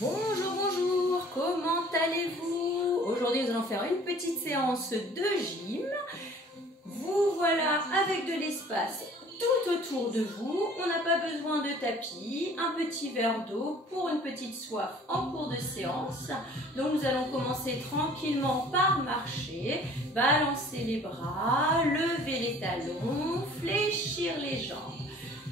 Bonjour, bonjour, comment allez-vous? Aujourd'hui, nous allons faire une petite séance de gym. Vous voilà avec de l'espace tout autour de vous. On n'a pas besoin de tapis, un petit verre d'eau pour une petite soif en cours de séance. Donc, nous allons commencer tranquillement par marcher, balancer les bras, lever les talons, fléchir les jambes.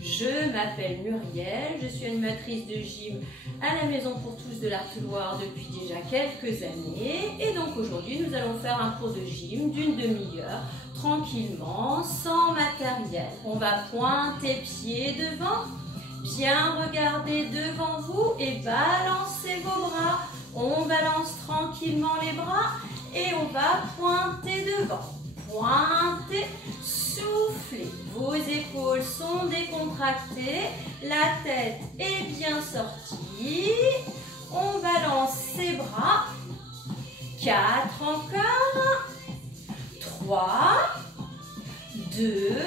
Je m'appelle Muriel, je suis animatrice de gym à la Maison pour tous de l'Arteloire depuis déjà quelques années. Et donc aujourd'hui, nous allons faire un cours de gym d'une demi-heure, tranquillement, sans matériel. On va pointer pieds devant, bien regarder devant vous et balancer vos bras. On balance tranquillement les bras et on va pointer devant. Pointez, soufflez, vos épaules sont décontractées, la tête est bien sortie, on balance ses bras, 4 encore, 3, 2,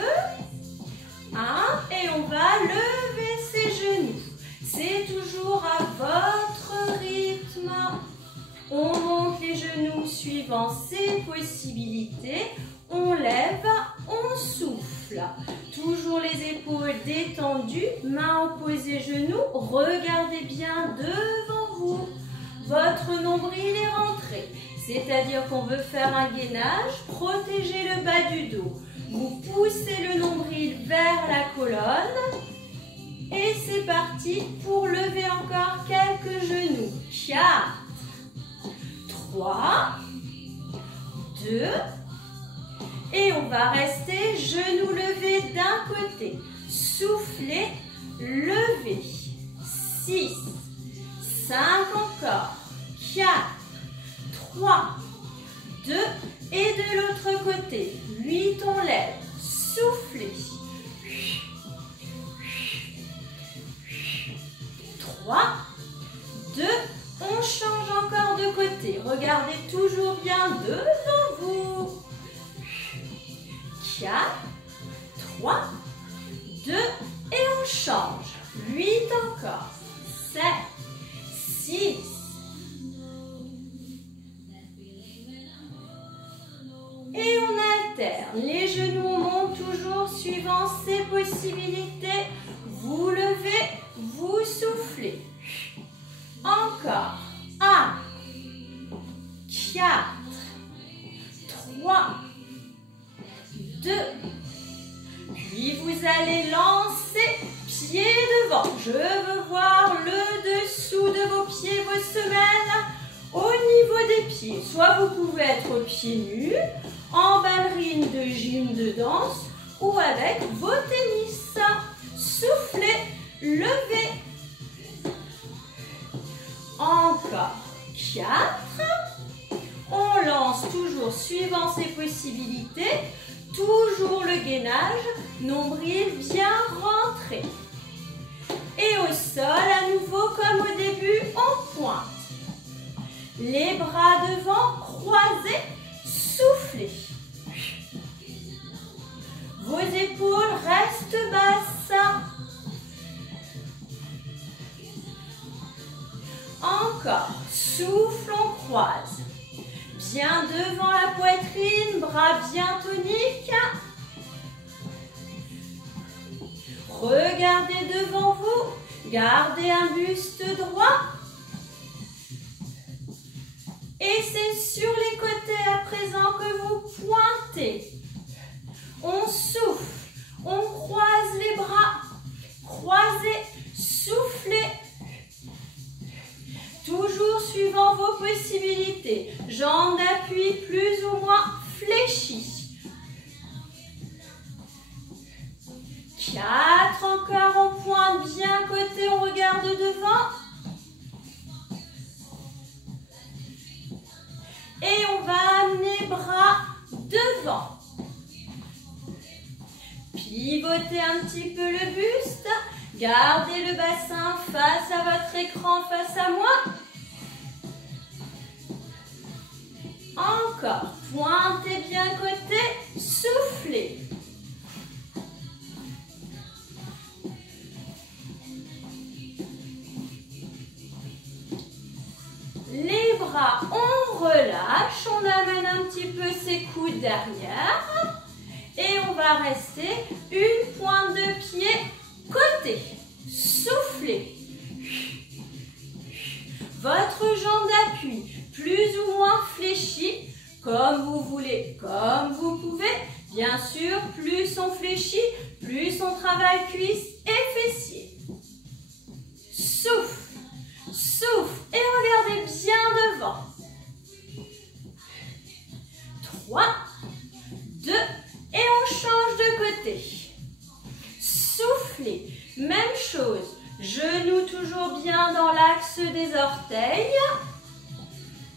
1 et on va lever ses genoux, c'est toujours à votre rythme. On monte les genoux suivant ses possibilités. On lève, on souffle. Toujours les épaules détendues, mains opposées genoux. Regardez bien devant vous. Votre nombril est rentré. C'est-à-dire qu'on veut faire un gainage. Protégez le bas du dos. Vous poussez le nombril vers la colonne. Et c'est parti pour lever encore quelques genoux. 4, 3, 2, et on va rester genoux levés d'un côté, soufflez, levez, 6, 5 encore, 4, 3, 2, et de l'autre côté, 8, on lève, soufflez, 3, 2, on change encore de côté. Regardez toujours bien devant vous. 4, 3, 2 et on change. 8 encore. 7, 6. Et on alterne. Les genoux montent toujours suivant ses possibilités. Vous levez, vous soufflez. Encore, 1, 4, 3, 2, puis vous allez lancer pieds devant. Je veux voir le dessous de vos pieds, vos semelles au niveau des pieds. Soit vous pouvez être pieds nus, en ballerine de gym de danse ou avec vos tennis. Soufflez, levez. Encore 4, on lance toujours suivant ses possibilités, toujours le gainage, nombril bien rentré. Et au sol, à nouveau comme au début, on pointe. Les bras devant, croisés, soufflez. Vos épaules restent basses. Encore, souffle, on croise. Bien devant la poitrine, bras bien toniques. Regardez devant vous, gardez un buste droit. Et c'est sur les côtés à présent que vous pointez. On souffle, on croise les bras, croisez, soufflez. Toujours suivant vos possibilités. Jambes d'appui plus ou moins fléchies. 4 encore, on pointe bien côté, on regarde devant. Et on va amener bras devant. Pivotez un petit peu le buste. Gardez le bassin face à votre écran, face à moi. Encore. Pointez bien côté. Soufflez. bras, on relâche, on amène un petit peu ses coudes derrière et on va rester une pointe de pied côté. Soufflez. Votre jambe d'appui, plus ou moins fléchie, comme vous voulez, comme vous pouvez. Bien sûr, plus on fléchit, plus on travaille cuisses et fessiers. Souffle, souffle et regardez bien devant. 3, 2 et on change de côté. Soufflez, même chose. Genoux toujours bien dans l'axe des orteils.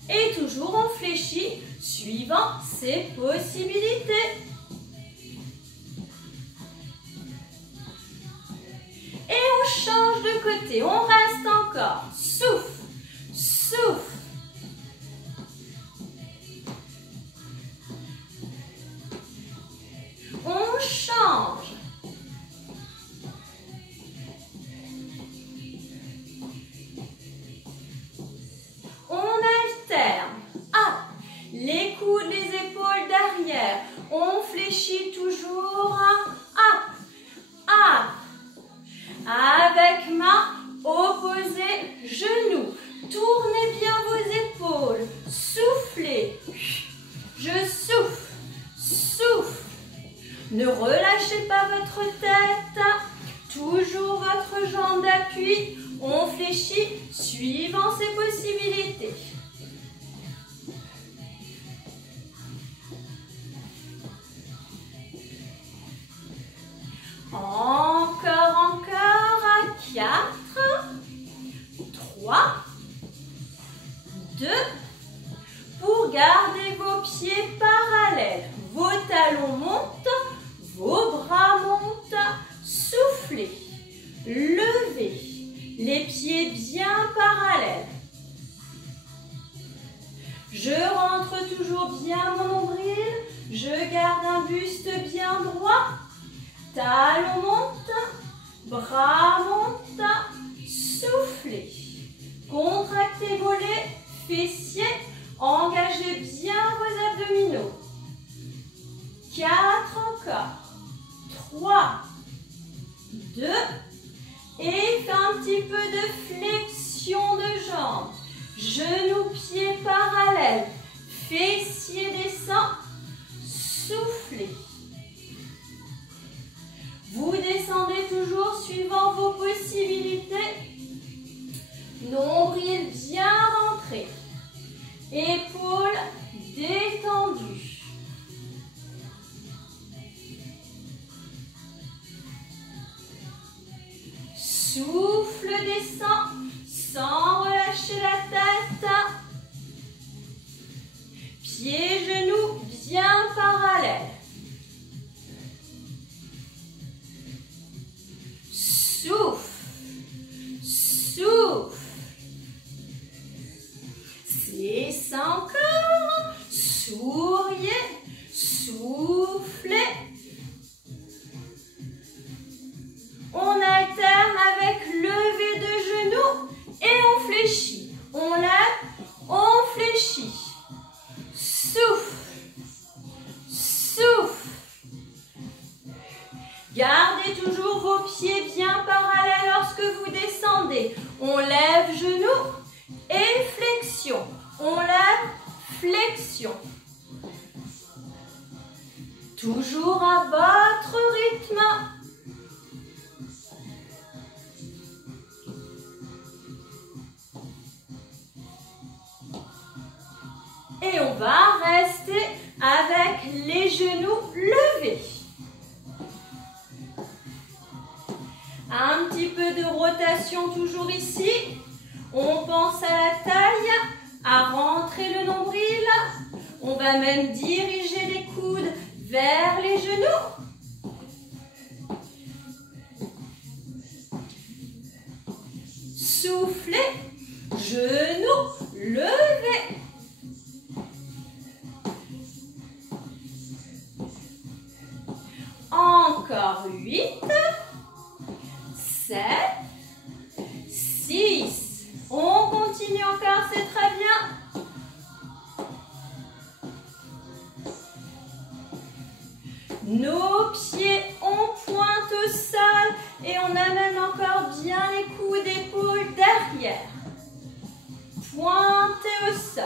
Et toujours on fléchit suivant ses possibilités. Et on change de côté. On reste encore. Souffle, souffle. On change. On alterne. Hop. Les coudes, les épaules derrière. On fléchit toujours. Hop. Hop. Avec main opposée, genoux. Tournez bien vos épaules. Soufflez. Je souffle. Souffle. Ne relâchez pas votre tête. Toujours votre jambe d'appui. On fléchit suivant ses possibilités. Encore, à 4, 3, 2, pour garder vos pieds parallèles. Vos talons montent, vos bras montent, soufflez, levez, les pieds bien parallèles. Je rentre toujours bien mon nombril, je garde un buste bien droit. Talons montent, bras montent, soufflez. Contractez mollets, fessiers, engagez bien vos abdominaux. 4 encore. 3, 2, et un petit peu de flexion de jambes. Genoux, pieds parallèles, fessiers descend, soufflez. Vous descendez toujours suivant vos possibilités. Nombril bien rentré. Épaules détendues. Souffle descend sans relâcher la tête. Pieds, genoux bien parallèles. Souffle, souffle. C'est ça encore. Souriez, soufflez. On alterne avec lever de genoux et on fléchit. On lève, on fléchit. Souffle, souffle. Gardez toujours vos pieds bien parallèles lorsque vous descendez. On lève genoux et flexion. On lève, flexion. Toujours à votre rythme. Et on va rester avec les genoux levés. Un petit peu de rotation toujours ici. On pense à la taille, à rentrer le nombril. On va même diriger les coudes vers les genoux. Soufflez, genoux levés. Encore 8, 7, 6. On continue encore, c'est très bien. on amène encore bien les coudes épaules derrière. Pointez au sol.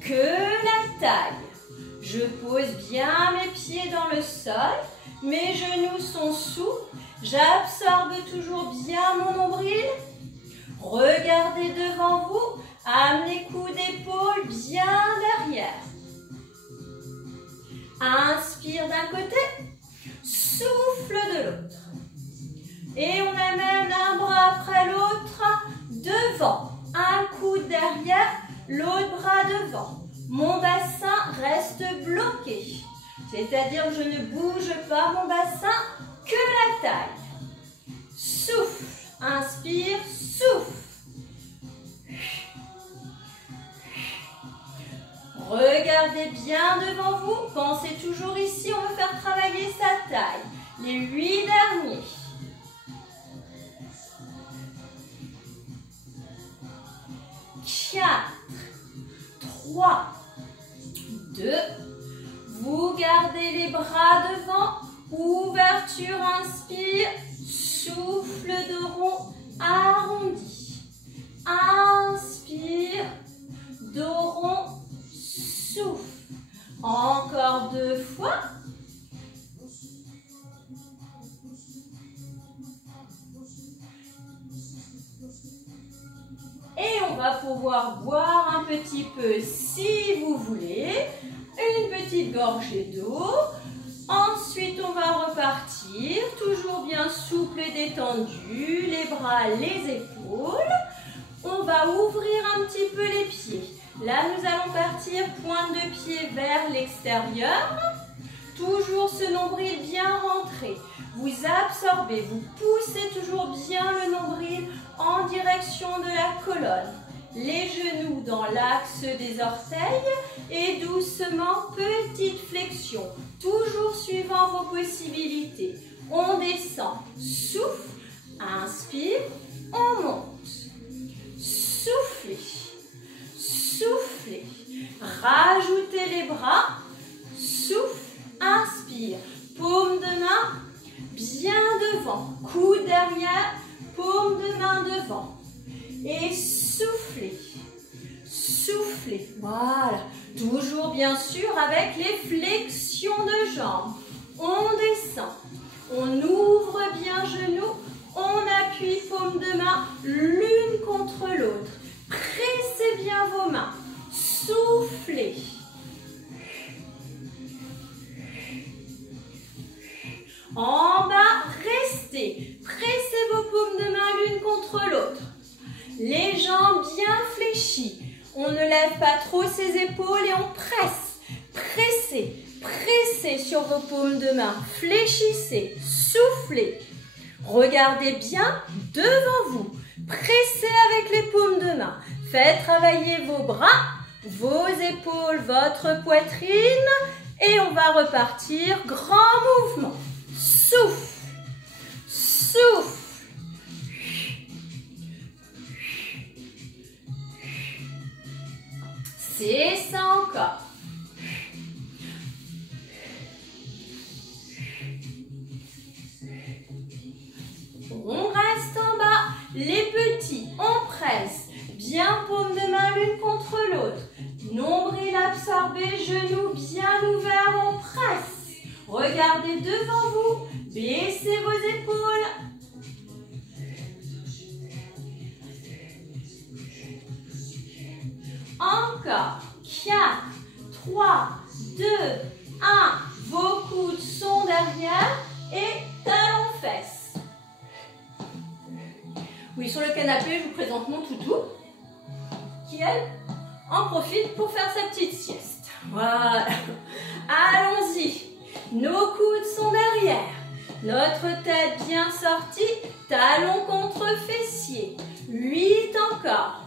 Que la taille. Je pose bien mes pieds dans le sol. Mes genoux sont souples. J'absorbe toujours bien mon nombril. Regardez devant vous. Amenez coudes épaules bien derrière. Inspire d'un côté. Souffle de l'autre. Et on amène un bras après l'autre devant. Un coude derrière, l'autre bras devant. Mon bassin reste bloqué. C'est-à-dire que je ne bouge pas mon bassin, que la taille. Souffle. Inspire, souffle. Regardez bien devant vous. Pensez toujours ici, on veut faire travailler sa taille. Les 8 derniers. 4, 3, 2. Vous gardez les bras devant. Ouverture, inspire. Souffle de rond, arrondi. Inspire, dos rond, souffle. Encore 2 fois. Et on va pouvoir boire un petit peu si vous voulez. Une petite gorgée d'eau. Ensuite, on va repartir. Toujours bien souple et détendu. Les bras, les épaules. On va ouvrir un petit peu les pieds. Là, nous allons partir pointe de pied vers l'extérieur. Toujours ce nombril bien rentré. Vous absorbez, vous poussez toujours bien le nombril en direction de la colonne. Les genoux dans l'axe des orteils et doucement, petite flexion. Toujours suivant vos possibilités. On descend, souffle, inspire, on monte. Soufflez, soufflez. Rajoutez les bras, souffle, inspire. Paume de main bien devant, coude derrière, paume de main devant. Et soufflez, soufflez. Voilà. Toujours bien sûr avec les flexions de jambes. On descend, on ouvre bien genoux, on appuie paume de main l'une contre l'autre. Pressez bien vos mains, soufflez. En bas, restez. Pressez vos paumes de main l'une contre l'autre. Les jambes bien fléchies. On ne lève pas trop ses épaules et on presse. Pressez, pressez sur vos paumes de main. Fléchissez, soufflez. Regardez bien devant vous. Pressez avec les paumes de main. Faites travailler vos bras, vos épaules, votre poitrine. Et on va repartir. Grand mouvement. Souffle, souffle. C'est ça encore. On reste en bas. Les petits, on presse. Bien paume de main l'une contre l'autre. Nombril absorbé, genoux bien ouverts, on presse. Regardez devant vous. Baissez vos épaules. Encore. 4, 3, 2, 1. Vos coudes sont derrière et talons fesses. Oui, sur le canapé, je vous présente mon toutou qui, elle, en profite pour faire sa petite sieste. Voilà. Allons-y. Nos coudes sont derrière. Notre tête bien sortie. Talons contre fessiers. 8 encore.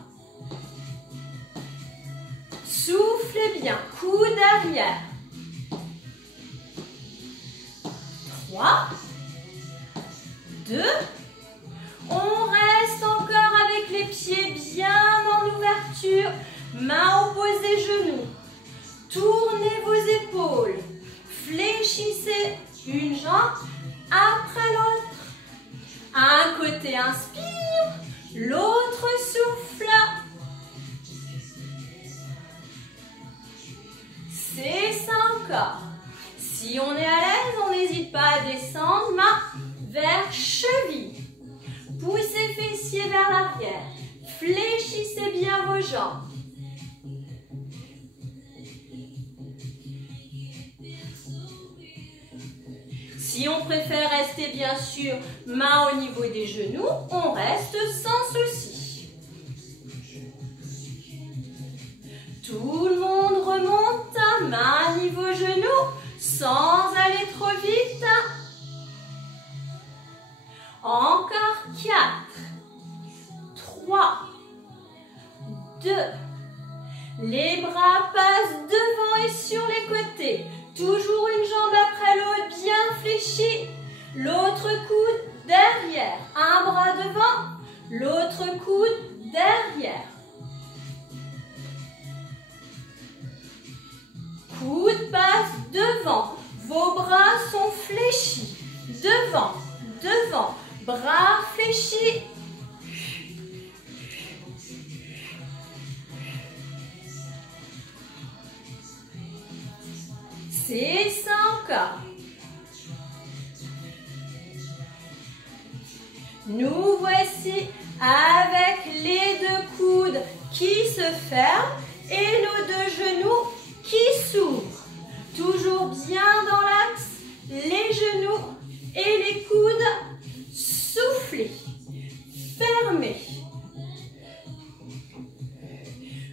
Soufflez bien. Coude derrière. 3, 2. On reste encore avec les pieds bien en ouverture. Main opposée, genoux. Tournez vos épaules. Fléchissez une jambe après l'autre. Un côté inspire, l'autre souffle. C'est ça encore. Si on est à l'aise, on n'hésite pas à descendre, main vers cheville. Poussez fessiers vers l'arrière. Fléchissez bien vos jambes. Si on préfère rester bien sûr main au niveau des genoux, on reste sans souci. Tout le monde remonte, main niveau genou, sans aller trop vite. Encore 4, 3, 2. Les bras passent devant et sur les côtés. Toujours une jambe après l'autre, bien fléchie. L'autre coude derrière. Un bras devant, l'autre coude derrière. Coude passe devant. Vos bras sont fléchis. Devant, devant. Bras fléchis. C'est ça encore. Nous voici avec les deux coudes qui se ferment et nos deux genoux qui s'ouvrent. Toujours bien dans l'axe, les genoux et les coudes soufflés, fermés.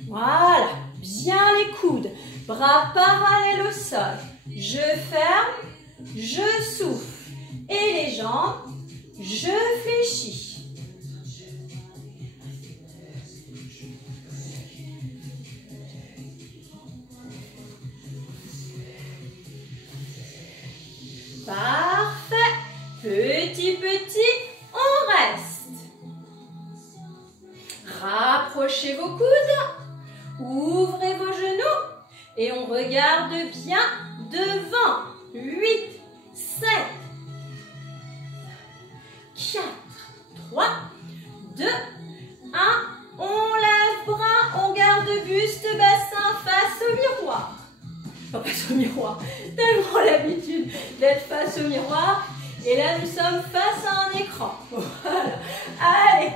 Voilà, bien les coudes. Bras parallèles au sol. Je ferme, je souffle. Et les jambes, je fléchis. Parfait. Petit, on reste. Rapprochez vos coudes. Ouvrez vos genoux. Et on regarde bien devant. 8, 7, 4, 3, 2, 1. On lève bras, on garde buste, bassin face au miroir. Pas face au miroir, tellement l'habitude d'être face au miroir. Et là, nous sommes face à un écran. Voilà. Allez,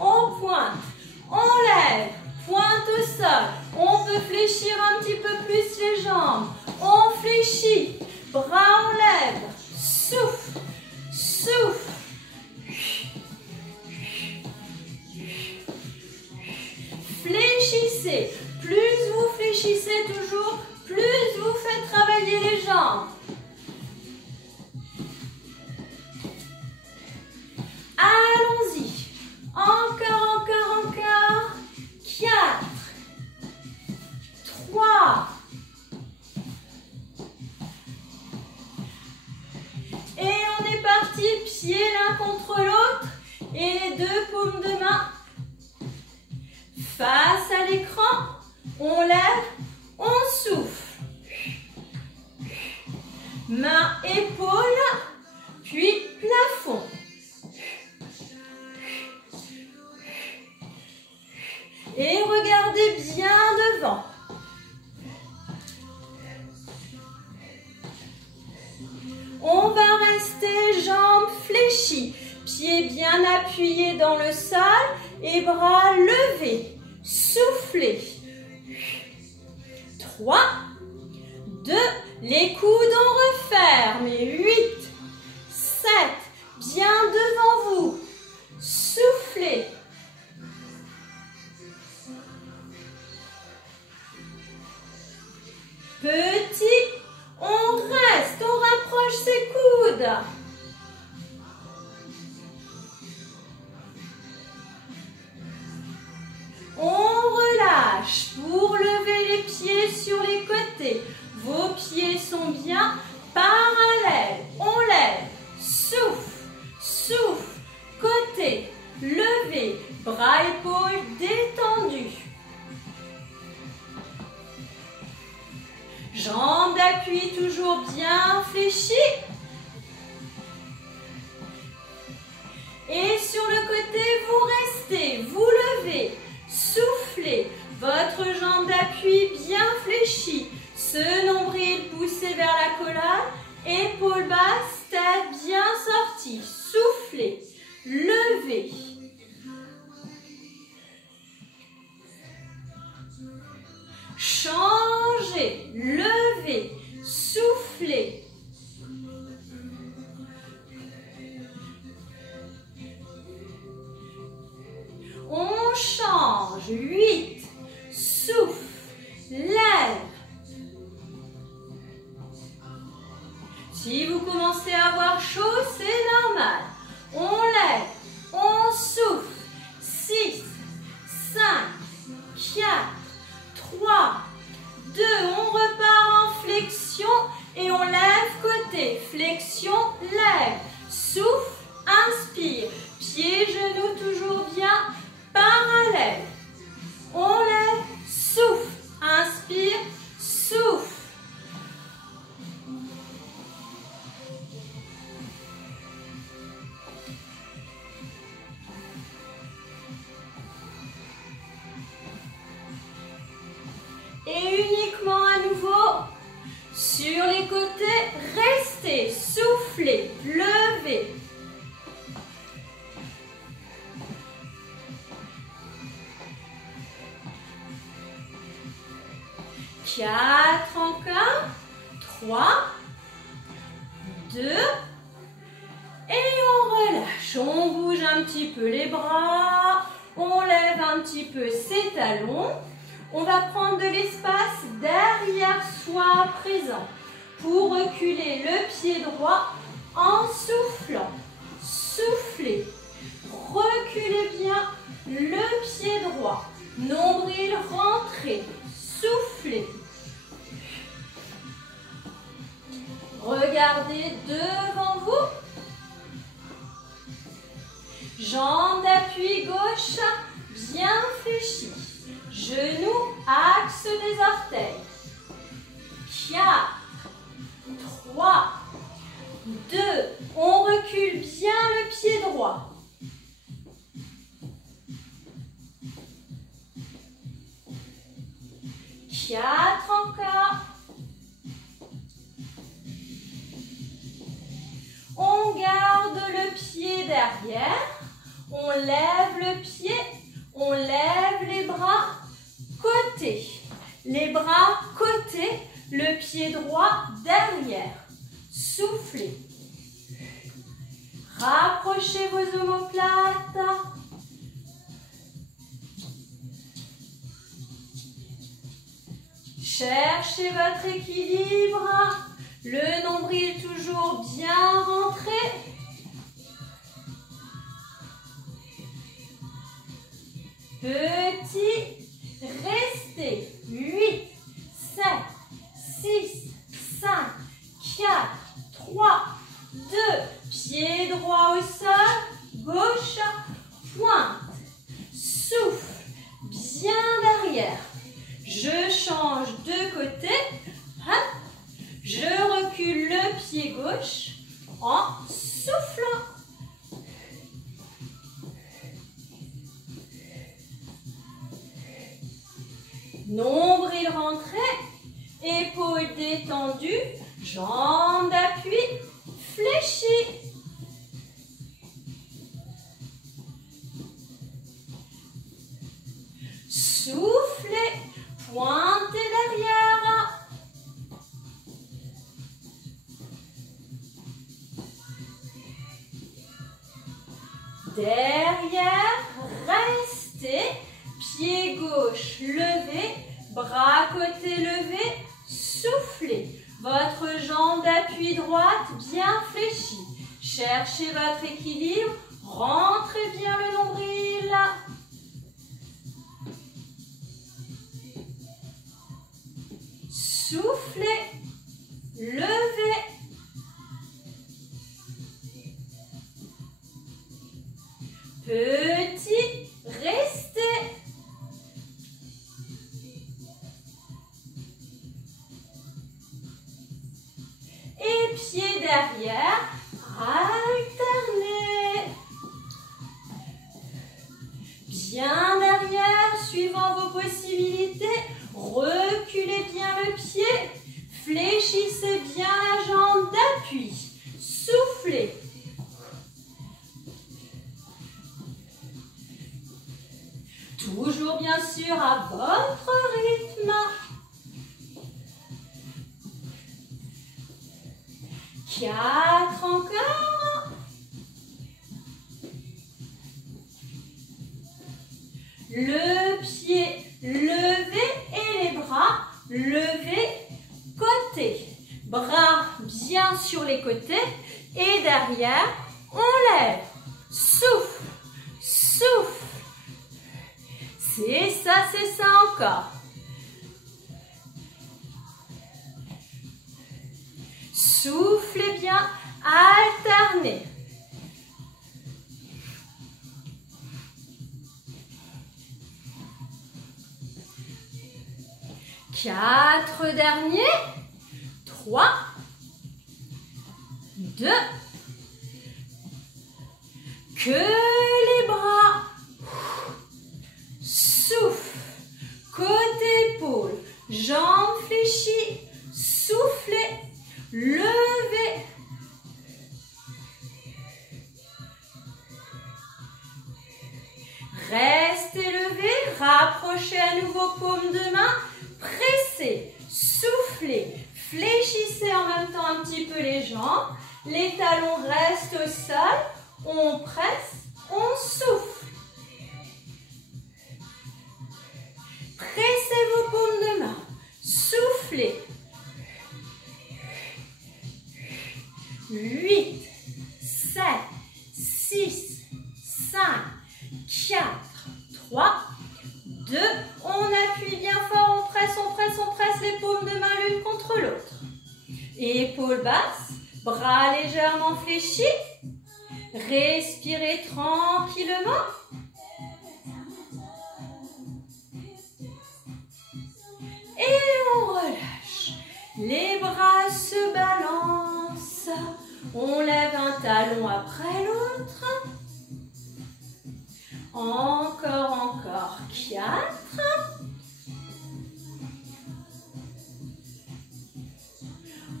on pointe, on lève. Pointe au sol. On peut fléchir un petit peu plus les jambes. On fléchit. Bras en lèvres. Souffle. Souffle. Fléchissez. Plus vous fléchissez toujours, plus vous faites travailler les jambes. Allons-y. Encore, encore, encore. 4, 3, et on est parti, pieds l'un contre l'autre, et les deux paumes de main face à l'écran, on lève, on souffle. Main, épaule, puis plafond. Et regardez bien devant. On va rester jambes fléchies, pieds bien appuyés dans le sol et bras levés. Soufflez. 3, 2, les coudes on referme. 8, 7, bien devant vous. Soufflez. Petit, on reste, on rapproche ses coudes. On relâche pour lever les pieds sur les côtés. Vos pieds sont bien parallèles. On lève, souffle, souffle, côté, levé, bras, épaules détendus. toujours bien fléchi. Et sur le côté, vous restez, vous levez, soufflez, votre jambe d'appui bien fléchie, ce nombril poussé vers la colonne, épaules basses, tête bien sortie, soufflez, levez. Changez, levez, soufflez. On change. 8. Souffle. Lève. Si vous commencez à avoir chaud, c'est normal. On lève. On souffle. 6, 5, 4, 3, 2. On repart en flexion et on lève côté. Flexion, lève. Souffle, inspire. Pieds, genoux toujours bien parallèles. On lève, souffle, inspire, souffle. Et uniquement à nouveau, sur les côtés, restez, soufflez, levez. Quatre encore, 3, 2, et on relâche. On bouge un petit peu les bras, on lève un petit peu ses talons. On va prendre de l'espace derrière soi présent pour reculer le pied droit en soufflant. Soufflez, reculez bien le pied droit, nombril rentré, soufflez. Regardez devant vous. Jambes d'appui gauche bien fléchies. Genoux, axe des orteils. 4, 3, 2. On recule bien le pied droit. Quatre encore. On garde le pied derrière. On lève le pied. On lève les bras côté. Les bras côté. Le pied droit derrière. Soufflez. Rapprochez vos omoplates. Cherchez votre équilibre. Le nombril toujours bien rentré. Petit, restez. 8, 7, 6, 5, 4, 3, 2. Pied droit au sol, gauche, pointe. Souffle, bien derrière. Je change de côté. Hop. Je recule le pied gauche en soufflant. Nombril rentré, épaules détendues, jambes d'appui fléchies. Soufflez, pointez derrière. Derrière, restez. Pied gauche levé, bras côté levé, soufflez. Votre jambe d'appui droite bien fléchie. Cherchez votre équilibre, rentrez bien le nombril. Soufflez, levez. Petit, restez. pieds derrière. Alternez. Bien derrière, suivant vos possibilités. Reculez bien le pied. Fléchissez bien la jambe d'appui. Soufflez. Toujours bien sûr à votre rythme. 4 encore. Le pied levé et les bras levés côté. Bras bien sur les côtés et derrière, on lève. Souffle, souffle. C'est ça encore. Soufflez bien, alternez. Quatre derniers. 3, 2. Que les bras. Souffle. Côté épaule. Jambes fléchies. Soufflez. Levez. Restez levé. Rapprochez à nouveau paumes de main. Pressez. Soufflez. Fléchissez en même temps un petit peu les jambes. Les talons restent au sol. On presse. On souffle. Pressez vos paumes de main. Soufflez. 8, 7, 6, 5, 4, 3, 2. On appuie bien fort, on presse les paumes de main l'une contre l'autre. Épaules basses, bras légèrement fléchis. Respirez tranquillement. Et on relâche. Les bras se balancent. On lève un talon après l'autre. Encore. 4.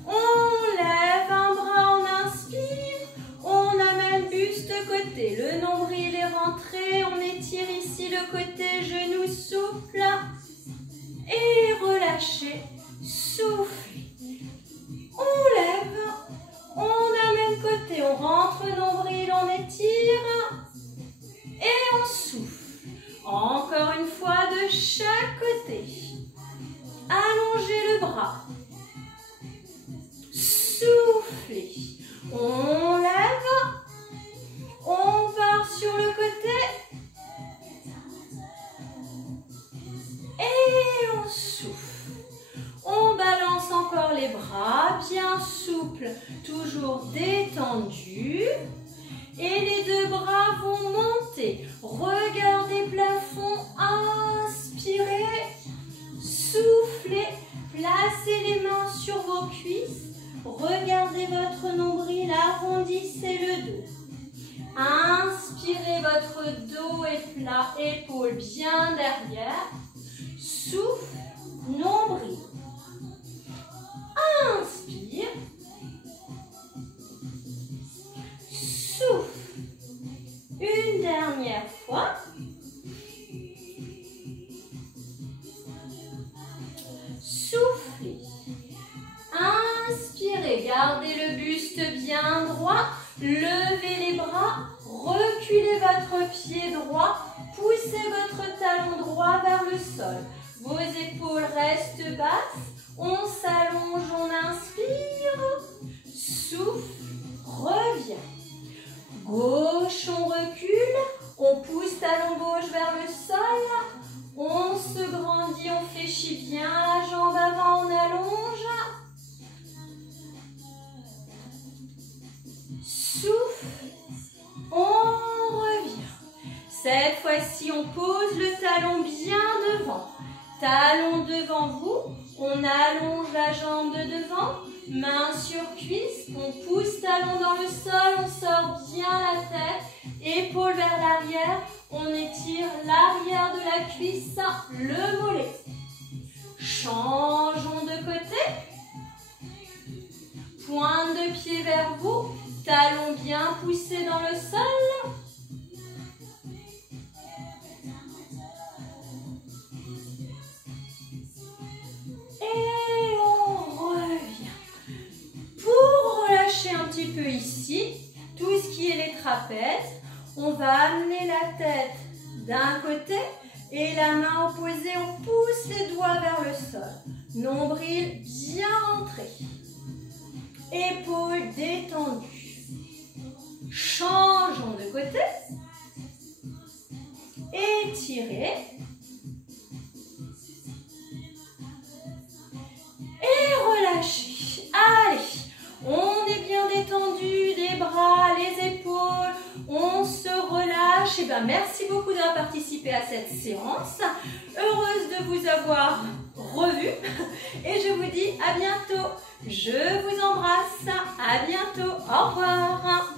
On lève un bras, on inspire. On amène buste côté. Le nombril est rentré. On étire ici le côté, genou souple. Et relâchez. Soufflez. On lève. On amène côté. On rentre nombril, on étire. Et on souffle. Encore une fois de chaque côté. Allongez le bras. Soufflez. On lève. On part sur le côté. Et on souffle. On balance encore les bras, bien souples, toujours détendus. Et les deux bras vont monter. Regardez plafond, inspirez, soufflez, placez les mains sur vos cuisses. Regardez votre nombril, arrondissez le dos. Inspirez, votre dos est plat, épaules bien derrière. Souffle, nombril. Inspire. Souffle. Une dernière fois. Soufflez. Inspirez. Gardez le buste bien droit. Levez les bras. Reculez votre pied droit. Poussez votre talon droit vers le sol. Vos épaules restent basses. On s'allonge, on inspire. Souffle. Revient. Gauche, on recule. On pousse talon gauche vers le sol. On se grandit, on fléchit bien la jambe avant, on allonge. Souffle. On revient. Cette fois-ci, on pose le talon bien devant. Talon devant vous. On allonge la jambe de devant. Main sur cuisse, on pousse talon dans le sol, on sort bien la tête, épaule vers l'arrière, on étire l'arrière de la cuisse, le mollet. Changeons de côté. Pointe de pied vers vous, talon bien poussé dans le sol. Et on revient. Pour relâcher un petit peu ici, tout ce qui est les trapèzes, on va amener la tête d'un côté et la main opposée, on pousse les doigts vers le sol. Nombril bien rentré. Épaules détendues. Changeons de côté. Étirez. Et relâchez. Allez, on est bien détendu, les bras, les épaules, on se relâche. Et bien, merci beaucoup d'avoir participé à cette séance. Heureuse de vous avoir revu. Et je vous dis à bientôt. Je vous embrasse. À bientôt. Au revoir.